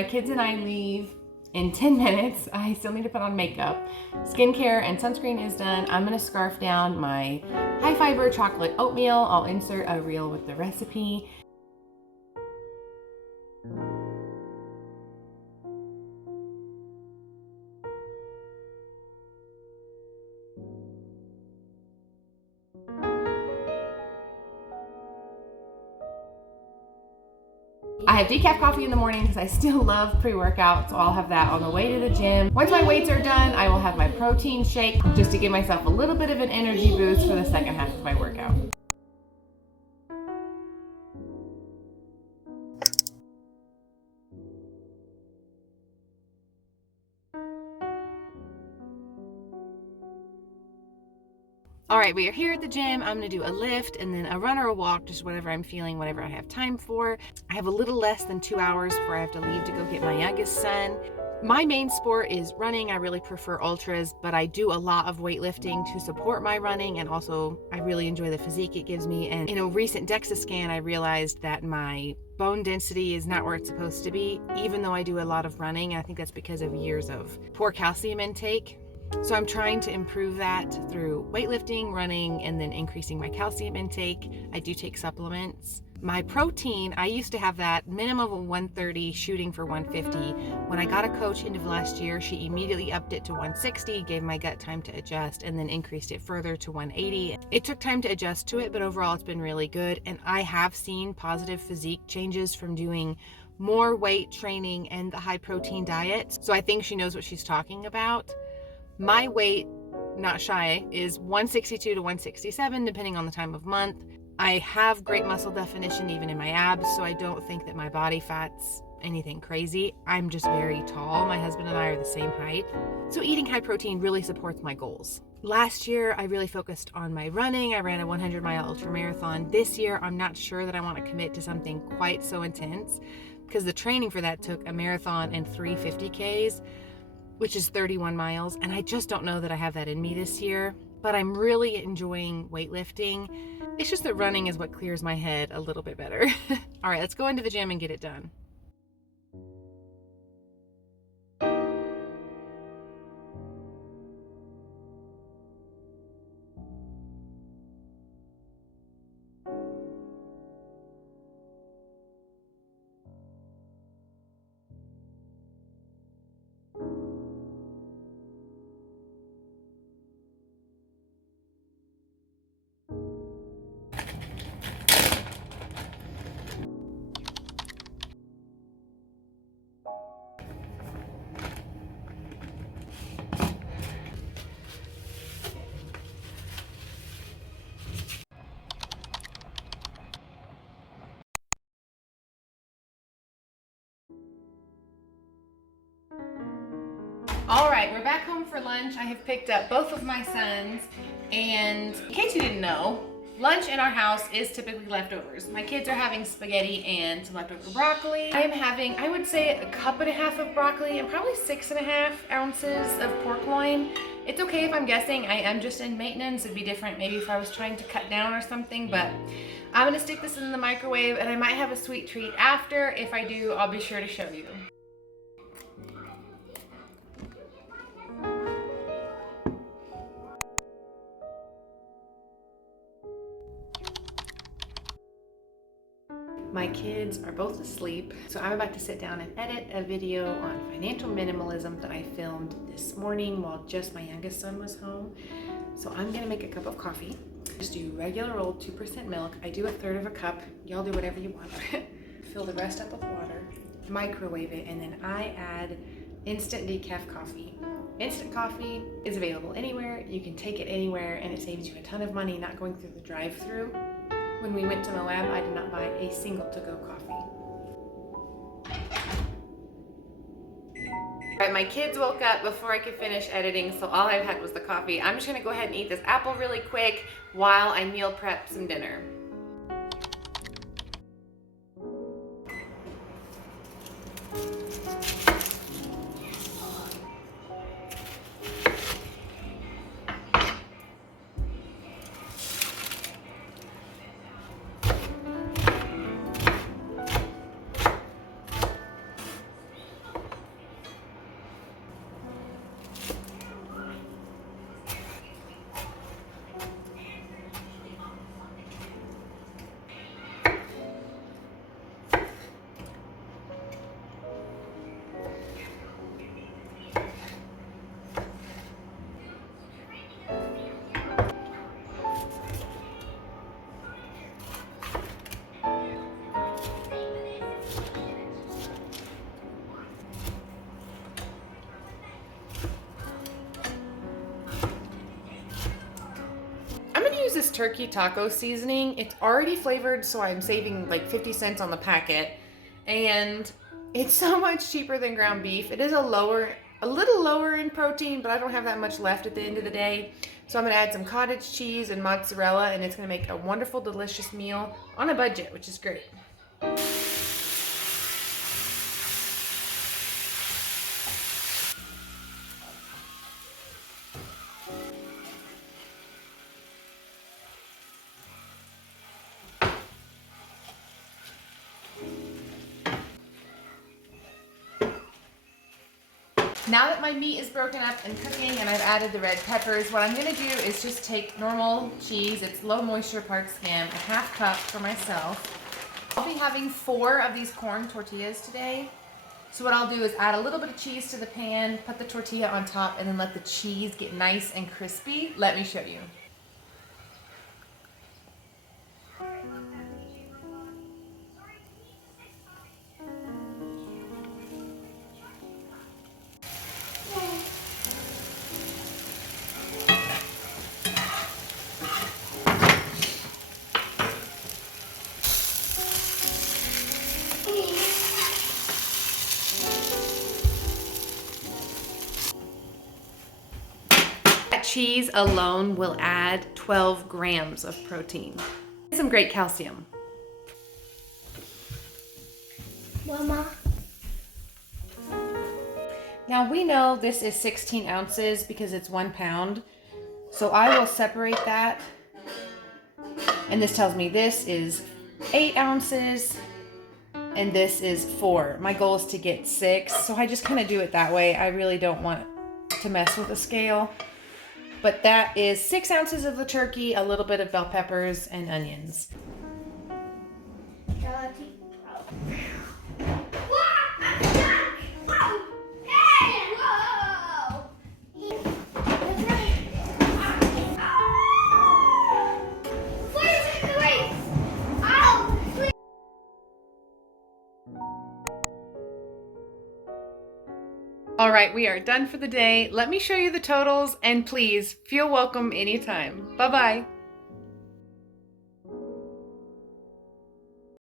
My kids and I leave in 10 minutes. I still need to put on makeup. Skincare and sunscreen is done. I'm gonna scarf down my high fiber chocolate oatmeal. I'll insert a reel with the recipe. I have decaf coffee in the morning because I still love pre-workout, so I'll have that on the way to the gym. Once my weights are done, I will have my protein shake just to give myself a little bit of an energy boost for the second half of my workout. All right, we are here at the gym. I'm gonna do a lift and then a run or a walk, just whatever I'm feeling, whatever I have time for. I have a little less than 2 hours before I have to leave to go get my youngest son. My main sport is running. I really prefer ultras, but I do a lot of weightlifting to support my running, and also I really enjoy the physique it gives me. And in a recent DEXA scan, I realized that my bone density is not where it's supposed to be, even though I do a lot of running. I think that's because of years of poor calcium intake. So I'm trying to improve that through weightlifting, running, and then increasing my calcium intake. I do take supplements. My protein, I used to have that minimum of 130, shooting for 150. When I got a coach into last year, she immediately upped it to 160, gave my gut time to adjust, and then increased it further to 180. It took time to adjust to it, but overall it's been really good. And I have seen positive physique changes from doing more weight training and the high protein diet. So I think she knows what she's talking about. My weight, not shy, is 162 to 167, depending on the time of month. I have great muscle definition even in my abs, so I don't think that my body fat's anything crazy. I'm just very tall. My husband and I are the same height. So eating high protein really supports my goals. Last year, I really focused on my running. I ran a 100-mile ultra marathon. This year, I'm not sure that I want to commit to something quite so intense, because the training for that took a marathon and 3 50Ks. Which is 31 miles, and I just don't know that I have that in me this year, but I'm really enjoying weightlifting. It's just that running is what clears my head a little bit better. All right, let's go into the gym and get it done. All right, we're back home for lunch. I have picked up both of my sons, and in case you didn't know, lunch in our house is typically leftovers. My kids are having spaghetti and some leftover broccoli. I am having, I would say, a cup and a half of broccoli and probably 6.5 ounces of pork loin. It's okay if I'm guessing. I am just in maintenance. It'd be different maybe if I was trying to cut down or something, but I'm gonna stick this in the microwave, and I might have a sweet treat after. If I do, I'll be sure to show you. My kids are both asleep, so I'm about to sit down and edit a video on financial minimalism that I filmed this morning while just my youngest son was home. So I'm gonna make a cup of coffee. Just do regular old 2% milk. I do 1/3 of a cup. Y'all do whatever you want. Fill the rest up with water, microwave it, and then I add instant decaf coffee. Instant coffee is available anywhere. You can take it anywhere, and it saves you a ton of money not going through the drive-thru. When we went to Moab, I did not buy a single to-go coffee. All right, my kids woke up before I could finish editing, so all I had was the coffee. I'm just gonna go ahead and eat this apple really quick while I meal prep some dinner. this turkey taco seasoning. It's already flavored, so I'm saving like 50 cents on the packet. And it's so much cheaper than ground beef. It is a little lower in protein, but I don't have that much left at the end of the day. So I'm gonna add some cottage cheese and mozzarella, and it's gonna make a wonderful, delicious meal on a budget, which is great. Now that my meat is broken up and cooking and I've added the red peppers, what I'm gonna do is just take normal cheese, it's low moisture part skim, a half cup for myself. I'll be having 4 of these corn tortillas today. So what I'll do is add a little bit of cheese to the pan, put the tortilla on top, and then let the cheese get nice and crispy. Let me show you. Cheese alone will add 12 grams of protein. Some great calcium. Mama. Now we know this is 16 ounces because it's 1 pound. So I will separate that. And this tells me this is 8 ounces and this is 4. My goal is to get 6. So I just kind of do it that way. I really don't want to mess with the scale. But that is 6 ounces of the turkey, a little bit of bell peppers and onions. All right, we are done for the day. Let me show you the totals, and please feel welcome anytime. Bye-bye.